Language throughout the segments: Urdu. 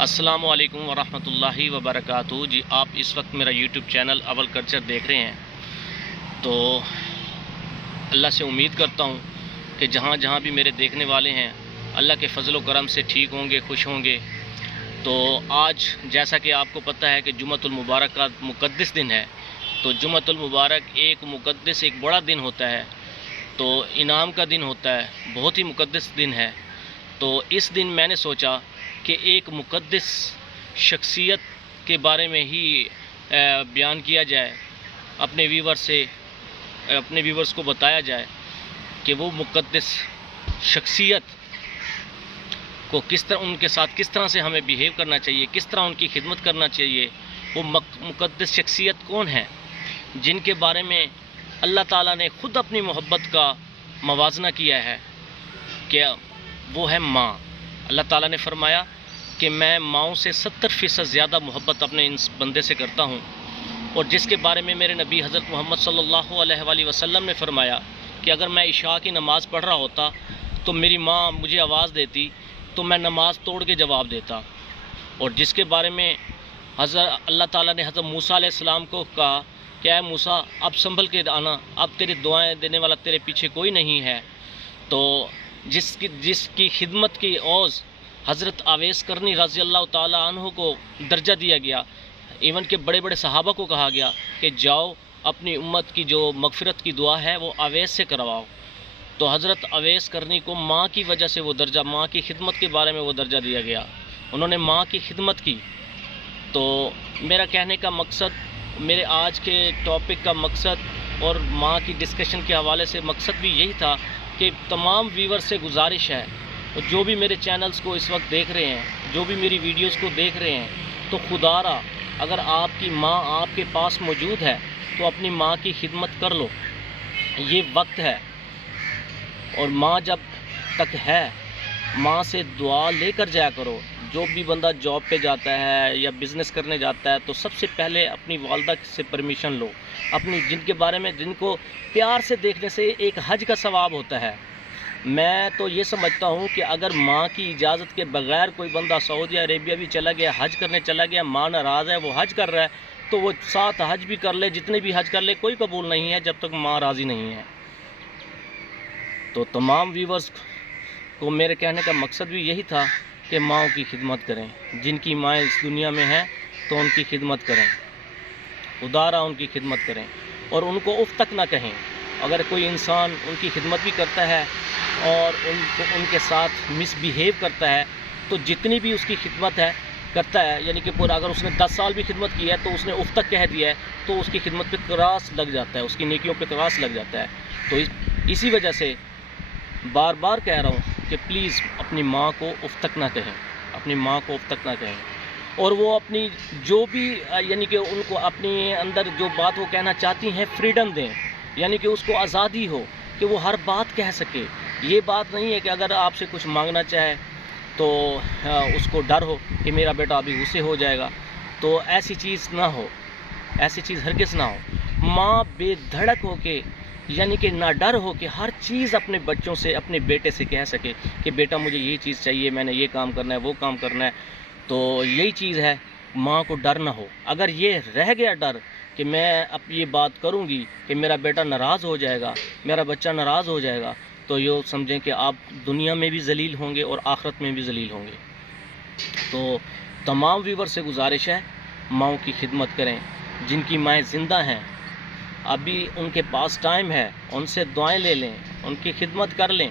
السلام علیکم ورحمۃ اللہ وبرکاتہ۔ جی آپ اس وقت میرا یوٹیوب چینل اول کلچر دیکھ رہے ہیں، تو اللہ سے امید کرتا ہوں کہ جہاں جہاں بھی میرے دیکھنے والے ہیں اللہ کے فضل و کرم سے ٹھیک ہوں گے، خوش ہوں گے۔ تو آج جیسا کہ آپ کو پتہ ہے کہ جمعۃ المبارک کا مقدس دن ہے، تو جمعۃ المبارک ایک مقدس ایک بڑا دن ہوتا ہے، تو انعام کا دن ہوتا ہے، بہت ہی مقدس دن ہے۔ تو اس دن میں نے سوچا کہ ایک مقدس شخصیت کے بارے میں ہی بیان کیا جائے، اپنے ویورز کو بتایا جائے کہ وہ مقدس شخصیت کو کس طرح، ان کے ساتھ کس طرح سے ہمیں بیہیو کرنا چاہیے، کس طرح ان کی خدمت کرنا چاہیے۔ وہ مقدس شخصیت کون ہیں جن کے بارے میں اللہ تعالیٰ نے خود اپنی محبت کا موازنہ کیا ہے کہ وہ ہے ماں۔ اللہ تعالیٰ نے فرمایا کہ میں ماؤں سے 70% زیادہ محبت اپنے اس بندے سے کرتا ہوں، اور جس کے بارے میں میرے نبی حضرت محمد صلی اللہ علیہ وآلہ وسلم نے فرمایا کہ اگر میں عشاء کی نماز پڑھ رہا ہوتا تو میری ماں مجھے آواز دیتی تو میں نماز توڑ کے جواب دیتا، اور جس کے بارے میں اللہ تعالیٰ نے حضرت موسیٰ علیہ السلام کو کہا کہ اے موسیٰ اب سنبھل کے آنا، اب تیری دعائیں دینے والا تیرے پیچھے کوئی نہیں ہے۔ تو جس کی خدمت کی عوض حضرت اویس کرنی رضی اللہ تعالیٰ عنہ کو درجہ دیا گیا، ایون کہ بڑے بڑے صحابہ کو کہا گیا کہ جاؤ اپنی امت کی جو مغفرت کی دعا ہے وہ اویس سے کرواؤ۔ تو حضرت اویس کرنی کو ماں کی وجہ سے وہ درجہ، ماں کی خدمت کے بارے میں وہ درجہ دیا گیا، انہوں نے ماں کی خدمت کی۔ تو میرا کہنے کا مقصد، میرے آج کے ٹاپک کا مقصد اور ماں کی ڈسکشن کے حوالے سے مقصد بھی یہی تھا کہ تمام ویور سے گزارش ہے، جو بھی میرے چینلز کو اس وقت دیکھ رہے ہیں، جو بھی میری ویڈیوز کو دیکھ رہے ہیں، تو خدا را اگر آپ کی ماں آپ کے پاس موجود ہے تو اپنی ماں کی خدمت کر لو، یہ وقت ہے۔ اور ماں جب تک ہے، ماں سے دعا لے کر جایا کرو۔ جو بھی بندہ جاب پہ جاتا ہے یا بزنس کرنے جاتا ہے تو سب سے پہلے اپنی والدہ سے پرمیشن لو، جن کے بارے میں، جن کو پیار سے دیکھنے سے ایک حج کا ثواب ہوتا ہے۔ میں تو یہ سمجھتا ہوں کہ اگر ماں کی اجازت کے بغیر کوئی بندہ سعودی عربیہ بھی چلا گیا، حج کرنے چلا گیا، ماں ناراض ہے، وہ حج کر رہا ہے، تو وہ 7 حج بھی کر لے، جتنے بھی حج کر لے، کوئی قبول نہیں ہے جب تک ماں راضی نہیں ہے۔ تو تمام ویورز کو میرے کہنے کا مقصد بھی یہی تھا کہ ماؤں کی خدمت کریں، جن کی مائیں اس دنیا میں ہیں تو ان کی خدمت کریں، خدا را ان کی خدمت کریں، اور ان کو اف تک نہ کہیں۔ اگر کوئی انسان ان کی خدمت بھی کرتا ہے اور ان کے ساتھ مس بیہیو کرتا ہے تو جتنی بھی اس کی خدمت ہے کرتا ہے، یعنی کہ پورا اگر اس نے 10 سال بھی خدمت کی ہے تو اس نے اف تک کہہ دیا ہے تو اس کی خدمت پہ کراس لگ جاتا ہے، اس کی نیکیوں پہ کراس لگ جاتا ہے۔ تو اسی وجہ سے بار بار کہہ رہا ہوں کہ پلیز اپنی ماں کو اف تک نہ کہیں، اپنی ماں کو اف تک نہ کہیں، اور وہ اپنی جو بھی، یعنی کہ ان کو اپنی اندر جو بات وہ کہنا چاہتی ہیں فریڈم دیں، یعنی کہ اس کو آزادی ہو کہ وہ ہر بات کہہ سکے۔ یہ بات نہیں ہے کہ اگر آپ سے کچھ مانگنا چاہے تو اس کو ڈر ہو کہ میرا بیٹا ابھی غصے ہو جائے گا، تو ایسی چیز نہ ہو، ایسی چیز ہرگز نہ ہو۔ ماں بے دھڑک ہو کے، یعنی کہ نہ ڈر ہو کہ ہر چیز اپنے بچوں سے، اپنے بیٹے سے کہہ سکے کہ بیٹا مجھے یہ چیز چاہیے، میں نے یہ کام کرنا ہے، وہ کام کرنا ہے۔ تو یہی چیز ہے، ماں کو ڈر نہ ہو۔ اگر یہ رہ گیا ڈر کہ میں اب یہ بات کروں گی کہ میرا بیٹا ناراض ہو جائے گا، میرا بچہ ناراض ہو جائے گا، تو یہ سمجھیں کہ آپ دنیا میں بھی ذلیل ہوں گے اور آخرت میں بھی ذلیل ہوں گے۔ تو تمام ویور سے گزارش ہے، ماؤں کی خدمت کریں، جن کی مائیں زندہ ہیں، ابھی ان کے پاس ٹائم ہے، ان سے دعائیں لے لیں، ان کی خدمت کر لیں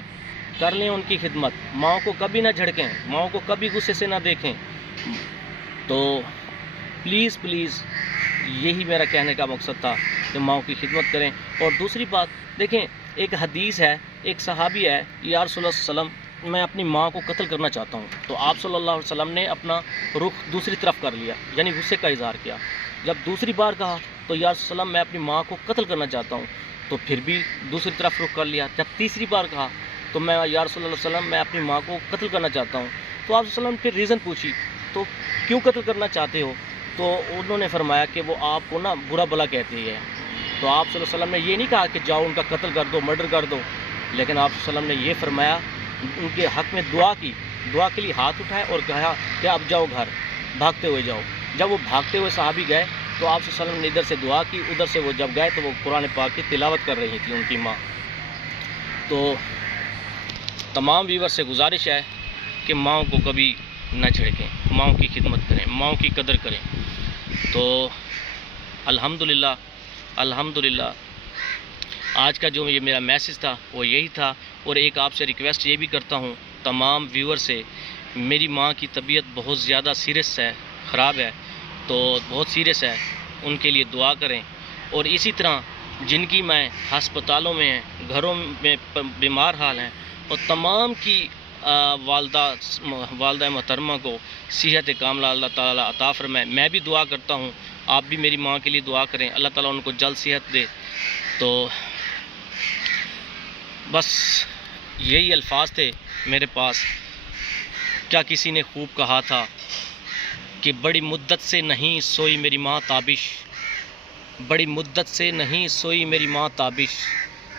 ان کی خدمت۔ ماؤں کو کبھی نہ جھڑکیں، ماؤں کو کبھی غصے سے نہ دیکھیں۔ تو پلیز یہی میرا کہنے کا مقصد تھا کہ ماؤں کی خدمت کریں۔ اور دوسری بات دیکھیں، ایک حدیث ہے، ایک صحابی ہے، یا رسول اللہ صلی اللہ علیہ وسلم میں اپنی ماں کو قتل کرنا چاہتا ہوں، تو آپ صلی اللہ علیہ وسلم نے اپنا رخ دوسری طرف کر لیا، یعنی غصے کا اظہار کیا۔ جب دوسری بار کہا تو یا رسول اللہ میں اپنی ماں کو قتل کرنا چاہتا ہوں، تو پھر بھی دوسری طرف رخ کر لیا۔ جب تیسری بار کہا تو میں یا رسول اللہ صلی اللہ علیہ وسلم میں اپنی ماں کو قتل کرنا چاہتا ہوں، تو آپ صلی اللہ علیہ وسلم نے پھر ریزن پوچھی، تو کیوں قتل کرنا چاہتے ہو؟ تو انہوں نے فرمایا کہ وہ آپ کو نا برا بلا کہتی ہے۔ تو آپ صلی اللہ علیہ وسلم نے یہ نہیں کہا کہ جاؤ ان کا قتل کر دو، مرڈر کر دو، لیکن آپ صلی اللہ علیہ وسلم نے یہ فرمایا، ان کے حق میں دعا کی دعا کے لیے ہاتھ اٹھائے اور کہا کہ اب جاؤ گھر، بھاگتے ہوئے جاؤ۔ جب وہ بھاگتے ہوئے صحابی گئے تو آپ صلی اللہ علیہ وسلم نے ادھر سے دعا کی، ادھر سے وہ جب گئے تو وہ قرآن پاک کی تلاوت کر رہی تھی ان کی ماں۔ تو تمام ویور سے گزارش ہے کہ ماؤں کو کبھی نہ جھڑکیں، ماؤں کی خدمت کریں، ماؤں کی قدر کریں۔ تو الحمدللہ آج کا جو یہ میرا میسج تھا وہ یہی تھا۔ اور ایک آپ سے ریکویسٹ یہ بھی کرتا ہوں تمام ویور سے، میری ماں کی طبیعت بہت زیادہ سیریس ہے، خراب ہے، تو بہت سیریس ہے، ان کے لیے دعا کریں۔ اور اسی طرح جن کی ماں ہسپتالوں میں ہیں، گھروں میں بیمار حال ہیں، اور تمام کی والدہ محترمہ کو صحت کاملہ اللہ تعالیٰ عطا فرمائے۔ میں بھی دعا کرتا ہوں، آپ بھی میری ماں کے لیے دعا کریں، اللہ تعالیٰ ان کو جلد صحت دے۔ تو بس یہی الفاظ تھے میرے پاس۔ کیا کسی نے خوب کہا تھا کہ بڑی مدت سے نہیں سوئی میری ماں تابش، بڑی مدت سے نہیں سوئی میری ماں تابش،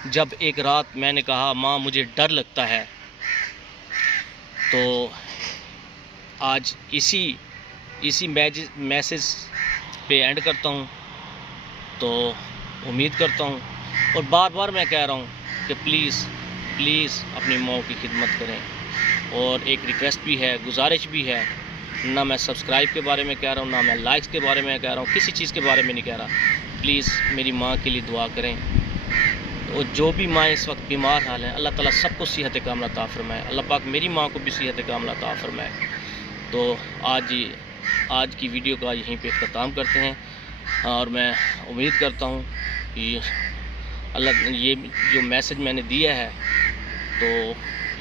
جب ایک رات میں نے کہا ماں مجھے ڈر لگتا ہے۔ تو آج اسی میسج پہ اینڈ کرتا ہوں۔ تو امید کرتا ہوں اور بار بار میں کہہ رہا ہوں کہ پلیز اپنی ماؤں کی خدمت کریں۔ اور ایک ریکویسٹ بھی ہے، گزارش بھی ہے، نہ میں سبسکرائب کے بارے میں کہہ رہا ہوں، نہ میں لائکس کے بارے میں کہہ رہا ہوں، کسی چیز کے بارے میں نہیں کہہ رہا۔ پلیز میری ماں کے لیے دعا کریں۔ اور جو بھی ماں اس وقت بیمار حال ہیں، اللہ تعالیٰ سب کو صحت کاملہ عطا فرمائے، اللہ پاک میری ماں کو بھی صحت کاملہ عطا فرمائے۔ تو آج کی ویڈیو کا یہیں پہ اختتام کرتے ہیں، اور میں امید کرتا ہوں کہ یہ جو میسج میں نے دیا ہے تو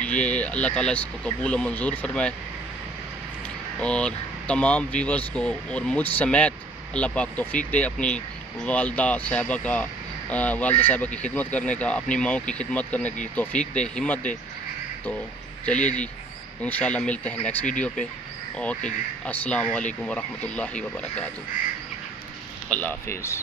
یہ اللہ تعالیٰ اس کو قبول و منظور فرمائے، اور تمام ویورز کو اور مجھ سمیت اللہ پاک توفیق دے اپنی والدہ صاحبہ کی خدمت کرنے کا، اپنی ماؤں کی خدمت کرنے کی توفیق دے، ہمت دے۔ تو چلیے جی، انشاءاللہ ملتے ہیں نیکسٹ ویڈیو پہ۔ اوکے جی، السلام علیکم ورحمۃ اللہ وبرکاتہ۔ اللہ حافظ۔